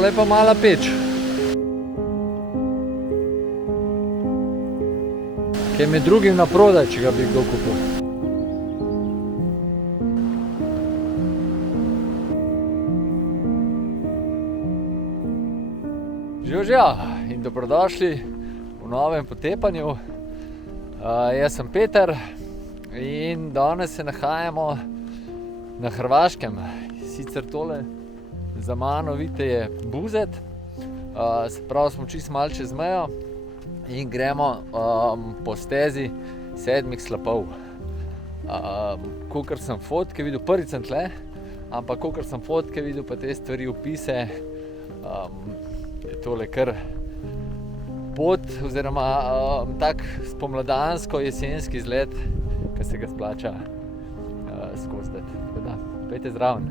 Tole je pa mala peč. Kaj med drugim na prodaj, če ga bi kdo kupil. Živijo in dobrodošli v novem potepanju. Jaz sem Peter in danes se nahajamo na Hrvaškem. Sicer tole za mano vidite je Buzet, se pravi smo čisto malo čez mejo in gremo po stezi 7 slapov. Kakor sem fotke videl, prvič sem tle, ampak kakor sem fotke videl pa te stvari, opise, je tole kar pot oziroma tak spomladansko jesenski izlet, ki se ga splača skozdati. Tako da, pejte zraven.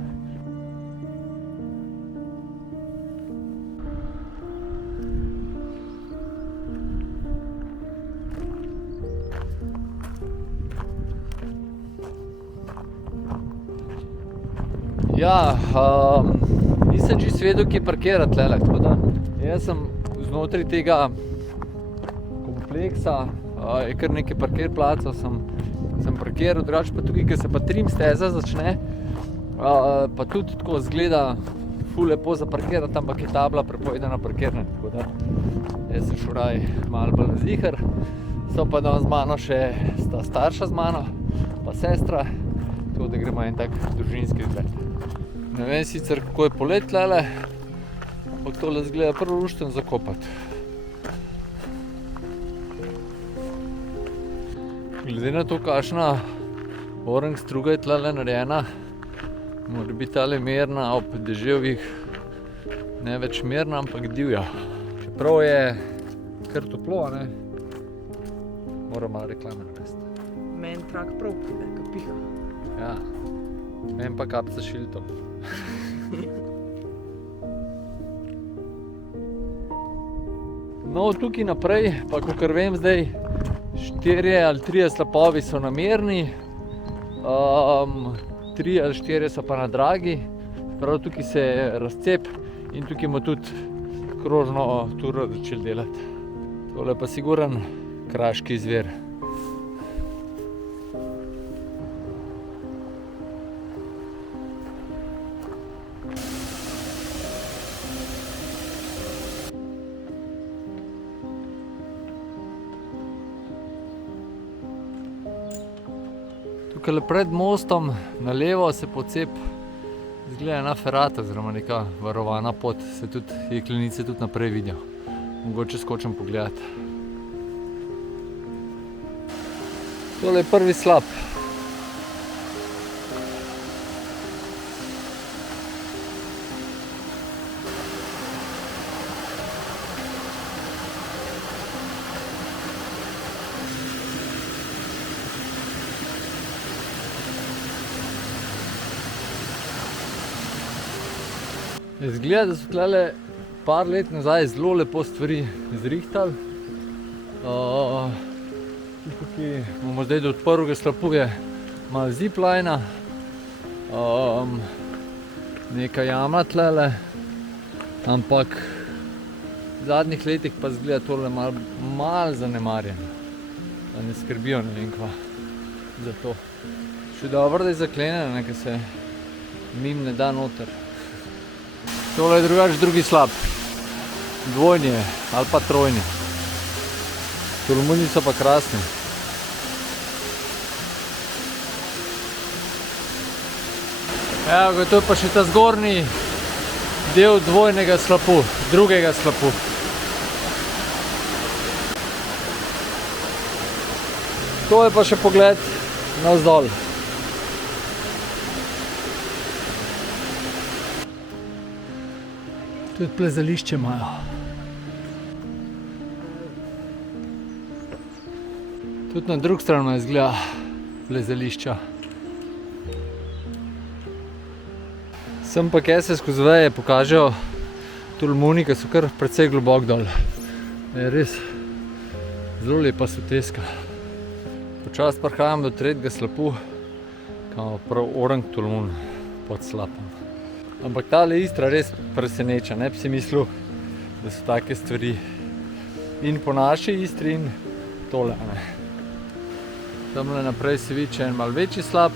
Ja, nisem čisto vedel, kje parkirati tlele, tako da jaz sem znotraj tega kompleksa, je kar nekaj parkirplacov, sem parkiral, drugače pa tukaj, ker se pa trim steza začne, pa tudi tako zgleda ful lepo za parkirati, ampak je tabla prepovedana parkiranje, tako da jaz sem šel raj malo bolj ziher. So pa danes z mano še sta starša z mano, pa sestra, tako da gremo en tak družinski izlet. Ne vem sicer, kako je polet tlele, ampak tole zgleda prvo lušten za kopati. Glede na to, kakšna orang struga je tlele narejena, mora biti tale mirna, ob deževjih ne več mirna, ampak divja. Čeprav je kar toplo, ne? Moram malo reklame narediti. Meni trak prav pride, ko piha. Ja, meni pa kapca šiltov. No, tukaj naprej, pa kakor vem zdaj, 4 ali 3 slapovi so namerni, 3 ali 4 so pa na dragi, prav tukaj se je razcep in tukaj bomo tudi krožno turo začeli delati. Tole pa siguren kraški zver. Tukaj pred mostom na levo se pocep izgleda ena ferata oziroma neka varovana pot, se tudi jeklenice tudi naprej vidijo. Mogoče skočim pogledati. Tole je prvi slap. Izgleda, da so tlele par let nazaj zelo lepo stvari zrihtali. Tukaj bomo zdaj do prvega slapu je malo ziplina, neka jama tlele, ampak v zadnjih letih pa izgleda tole malo zanemarjeno. Da ne skrbijo ne vem kva za to. Še dobro, da je zaklenjeno, ker se mim ne da noter. Tole je drugače drugi slap, dvojni je ali pa trojni. Tolmuni so pa krasni. Evo ga, to je pa še ta zgornji del dvojnega slapu, drugega slapu. To je pa še pogled navzdol. Tudi plezališče imajo. Tudi na drugi strani izgleda plezališča. Sem pa kje se skozi veje pokažejo tolmuni, ki so kar precej globok dol. Je res zelo lepa soteska. Počasi prihajam do tretjega slapu, kam prav orang tolmun pod slapom. Ampak tale Istra res preseneča, ne bi si mislil, da so take stvari in po naši Istri in tole, ne. Tamle naprej se vidi en malo večji slap.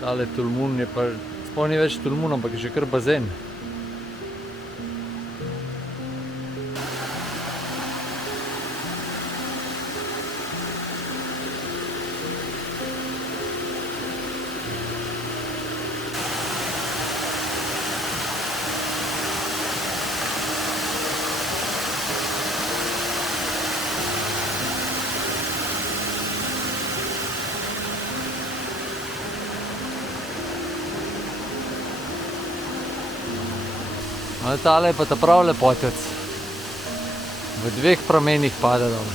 Tale tolmun je pa, sploh ni več tolmun, ampak je že kar bazen. Tale je pa ta prav lepotec. V 2 pramenih pade dol.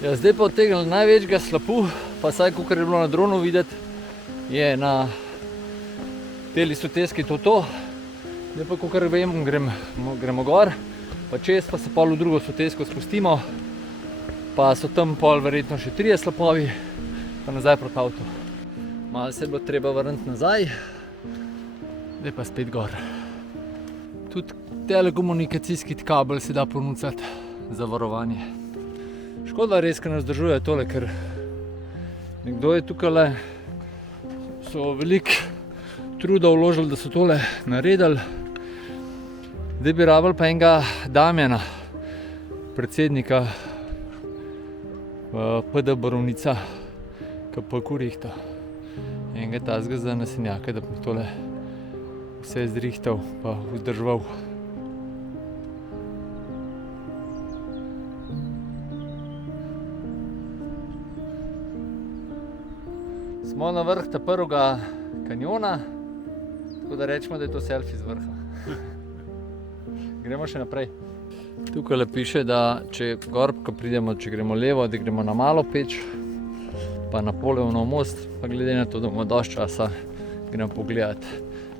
Ja, zdaj pa od tega največjega slapu, pa saj kakor je bilo na dronu videti, je na teli soteski to. Zdaj pa kakor vem, gremo gor, pa čez, pa se pol v drugo sotesko spustimo, pa so tam pol verjetno še 3 slapovi, pa nazaj proti avtu. Malo se je bilo treba vrniti nazaj, zdaj pa spet gor. Tudi telekomunikacijski kabel se da ponucati za varovanje. Škoda res, ker nas zdržuje tole, ker nekdo je tukajle, so veliko truda vložili, da so tole naredili. Zdaj bi rabili pa enega Damjana, predsednika PD Borovnica, KP Kurihta. Enega tazga za nasenjaka, da bi tole vse zrihtal pa vzdrževal. Smo na vrh ta prvega kanjona, tako da rečemo, da je to selfie z vrha. Gremo še naprej. Tukaj piše, da če gor, ko pridemo, če gremo levo, da gremo na Malo Peč, pa na Napoleonov most, pa glede na to, da bomo dosti časa, gremo pogledat.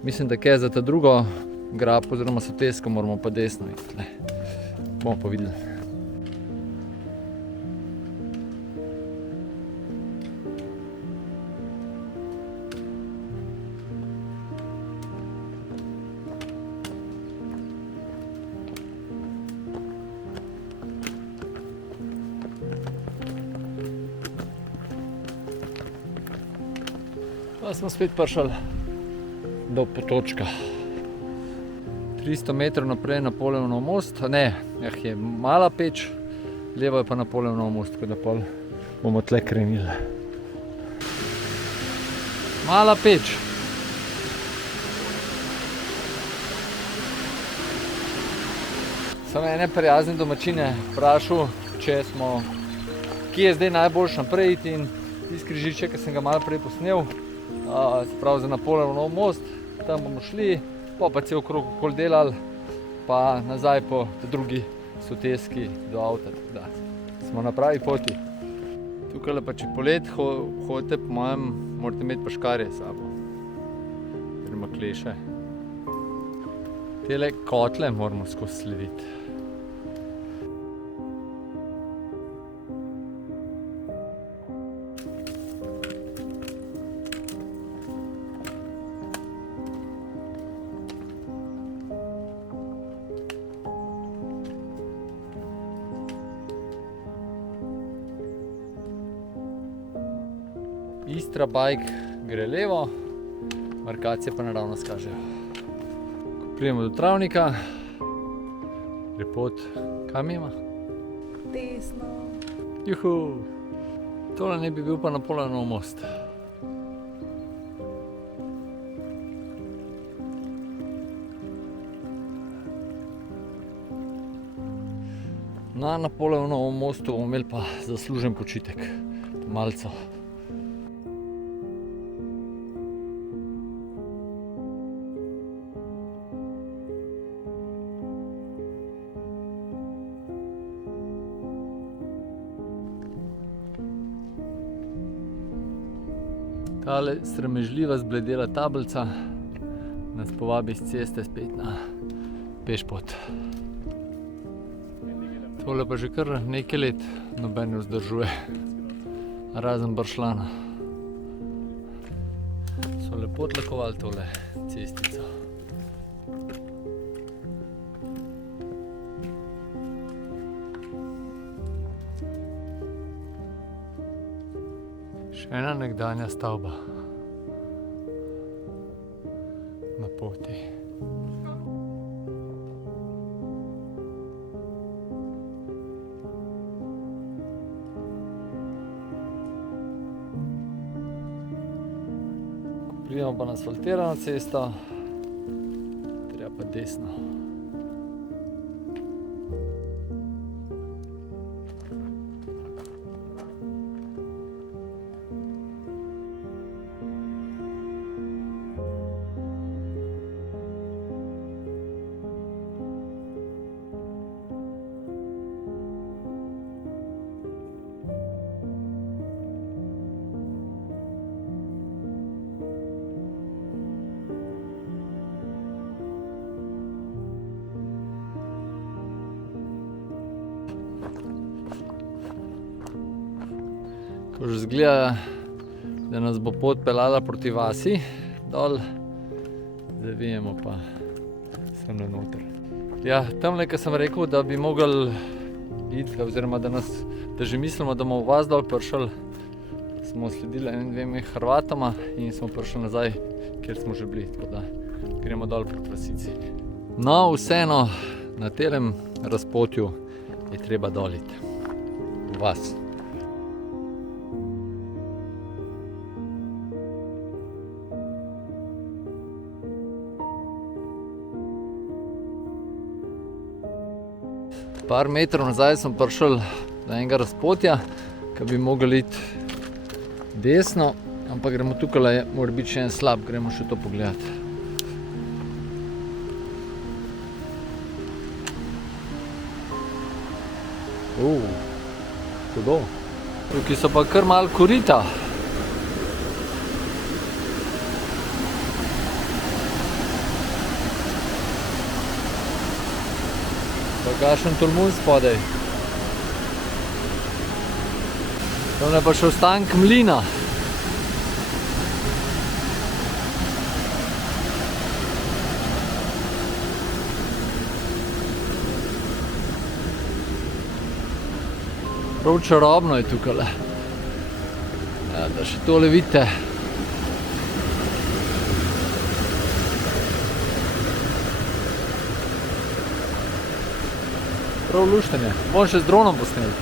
Mislim, da kaj za ta drugo grap oziroma sotesko moramo pa desno iti. Bomo pa videli. Pa smo spet prišli do potočka. 300 metrov naprej Napoleonov most, ne, je Mala Peč, levo je pa Napoleonov most, tako da pol bomo tle krenili. Mala Peč. Sem ene prijazne domačine vprašal, kje je zdaj najboljše naprej iti, in tisti križiček, ki sem ga malo prej posnel, se pravi za Napoleonov most, tam bomo šli, pa cel krog okoli delali, pa nazaj po drugi soteski do avta, tako da smo na pravi poti. Tukaj pa če polet hodite, po mojem, morate imeti pa škarje s sabo, oziroma kleše. Tele kotle moramo skozi slediti. Istra Bike gre levo, markacije pa naravno skažejo. Ko pridemo do travnika, gre pot kam ima? Desno. Juhu! Tole ne bi bil pa Napoleonov most. Na Napoleonovem mostu bomo imeli pa zaslužen počitek. Malco. Tale sramežljiva zbledela tablica nas povabi s ceste spet na pešpot. Tole pa že kar nekaj let noben ne vzdržuje, razen Bršljana. So lepo tlakovali tole cestico. Še ena nekdanja stavba na poti. Pridemo pa na asfaltirano cesto, treba pa desno. Ko že zgleda, da nas bo pot peljala proti vasi dol, zavijemo pa sem noter. Ja, tamle, ko sem rekel, da bi mogli iti, oziroma da že mislimo, da bomo v vas dol prišli, smo sledili dvema Hrvatama in smo prišli nazaj, kjer smo že bili, tako da gremo dol proti vasici. No, vseeno, na tem razpotju je treba dol iti v vas. Par metrov nazaj smo prišli do enega razpotja, ki bi mogli iti desno, ampak gremo tukaj, mora biti še en slab, gremo še to pogledati. Hudo. Tukaj so pa kar malo korita. Pa kakšen tolmun spodaj. Tam je pa še ostank mlina. Prav čarobno je tukaj. Ja, da še tole vidite. Prav luštenje. Bom še z dronom posnel.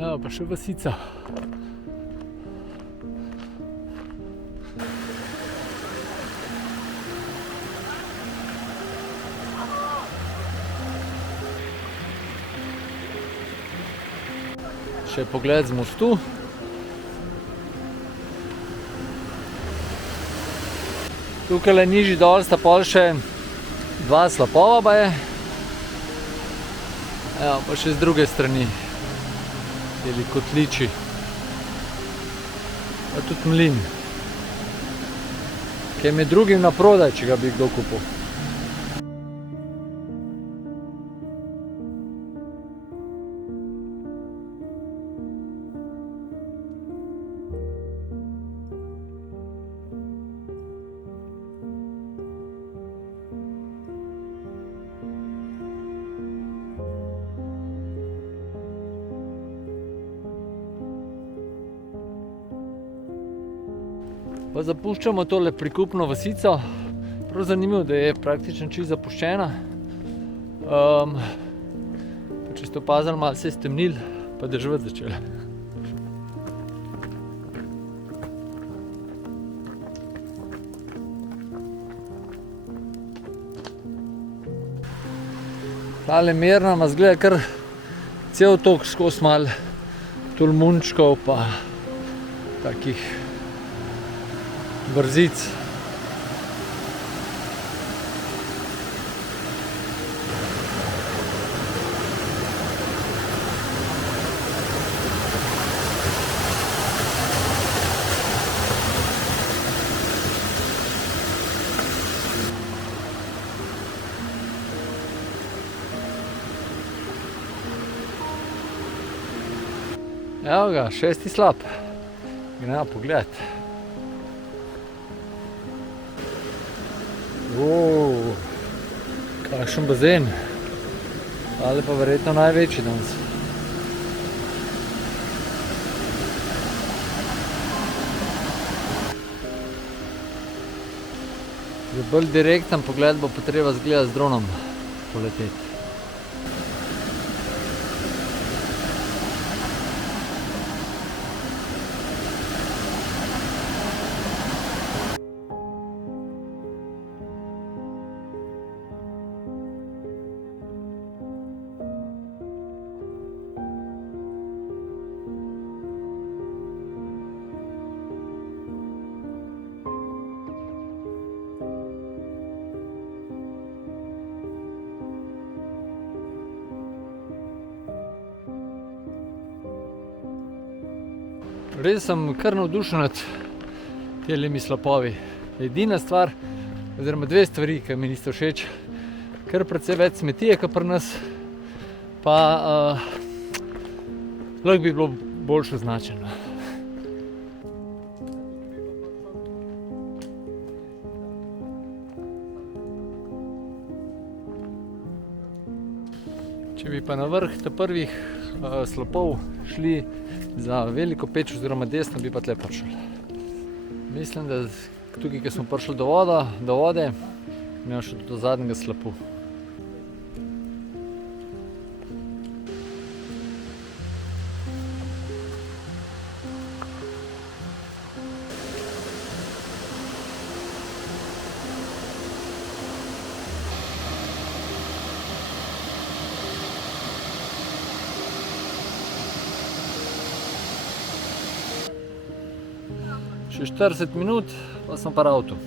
Evo pa še vasica. Še pogled z mostu. Tukaj nižji dol sta pol še dva slapova baje. Evo pa še z druge strani. Teli kotliči. Pa tudi mlin. ki je med drugim na prodaj, če ga bi kdo kupil. Pa zapuščamo tole prikupno vasico. Prav zanimivo, da je praktično čisto zapuščena. Če ste opazili, malo se je stemnilo, pa deževati začelo. Tale Merna ima zgleda kar cel tok skozi malo tolmunčkov pa takih brzic. Evo ga, 6. slap. Gremo pogledat. Kakšen bazen. Ali pa verjetno največji danes. Za bolj direkten pogled bo potreba zgleda z dronom poleteti. Res sem kar navdušen nad temi slapovi. Edina stvar, oziroma dve stvari, ki mi nista všeč, kar precej več smeti je kot pri nas, pa lahko bi bilo boljše označeno. Če bi pa na vrh prvih slapov šli za veliko peč oziroma desno, bi pa tle prišli. Mislim, da tukaj, ko smo prišli do vode, imamo še do zadnjega slapu. Še 40 minut, pa smo pa avtu.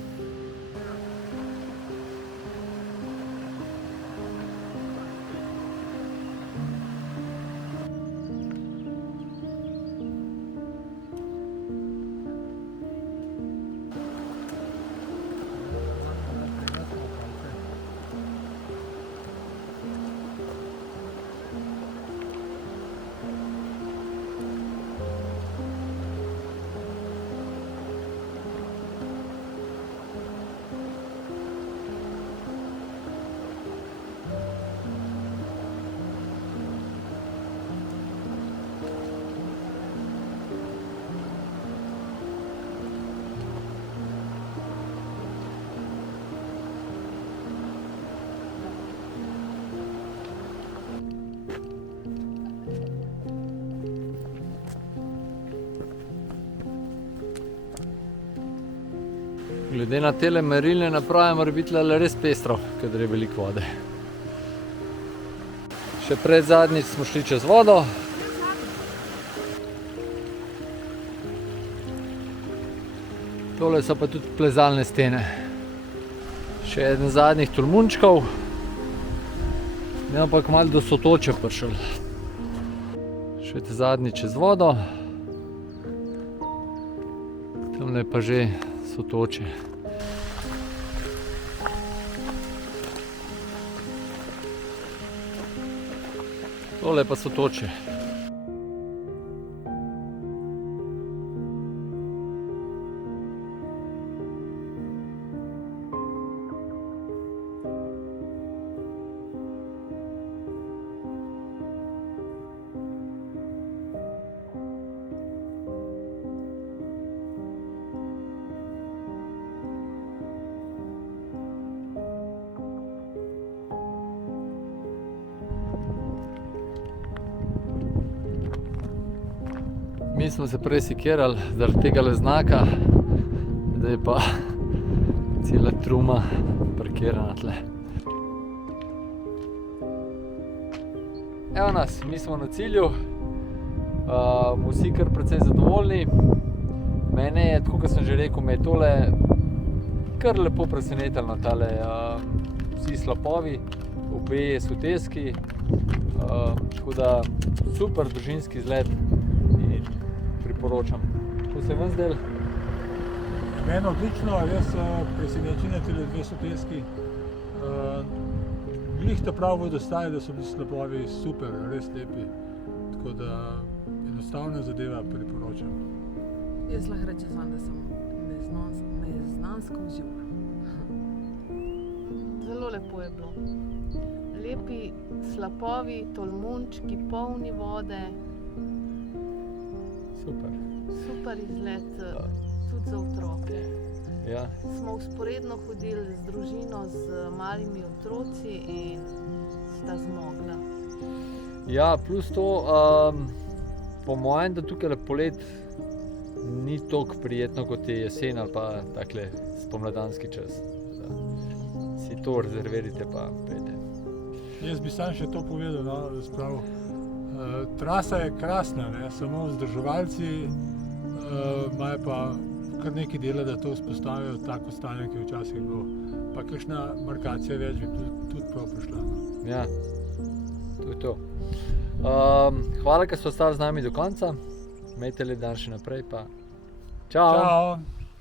Glede na tele merilne naprave mora biti le res pestro, kadar je veliko vode. Še pred zadnjič smo šli čez vodo. Tole so pa tudi plezalne stene. Še eden zadnjih tolmunčkov. Ne, ampak malo do Sotoče prišel. Še te zadnji čez vodo. Tamle pa že Sotoče. Tole pa so toče. Mi smo se prej sekirali zaradi tega znaka, zdaj pa cela truma parkirana tle. Evo nas, mi smo na cilju, vsi kar precej zadovoljni. Mene je, tako kot sem že rekel, me je tole kar lepo presenetilo, tale vsi slapovi, obe soteski, tako da super družinski izlet. Priporočam. Kako se vam zdelo? Meni odlično, res presenečenje tele dve soteski. Glih ta prav vodostaj, da so bili slapovi super, res lepi. Tako da enostavna zadeva priporočam. Jaz lahko rečem, da sem neznansko uživala. Zelo lepo je bilo. Lepi slapovi, tolmunčki, polni vode. Super. Super izlet, tudi za otroke. Ja. Smo vzporedno hodili z družino, z malimi otroci in sta zmogla. Ja, plus to, po mojem, da tukaj polet ni toliko prijetno kot je jesen ali pa takle spomladanski čas. Si to rezervirajte pa pejte. Jaz bi sam še to povedal, no, sprav. Trasa je krasna, ne? Samo vzdrževalci imajo pa kar nekaj dela, da to vzpostavijo tako stanje, ki je včasih bilo. Pa kakšna markacija več bi tudi prav prišla. Ja, to je to. Hvala, ker ste ostali z nami do konca. Imejte lep dan še naprej pa. Čau! Čau!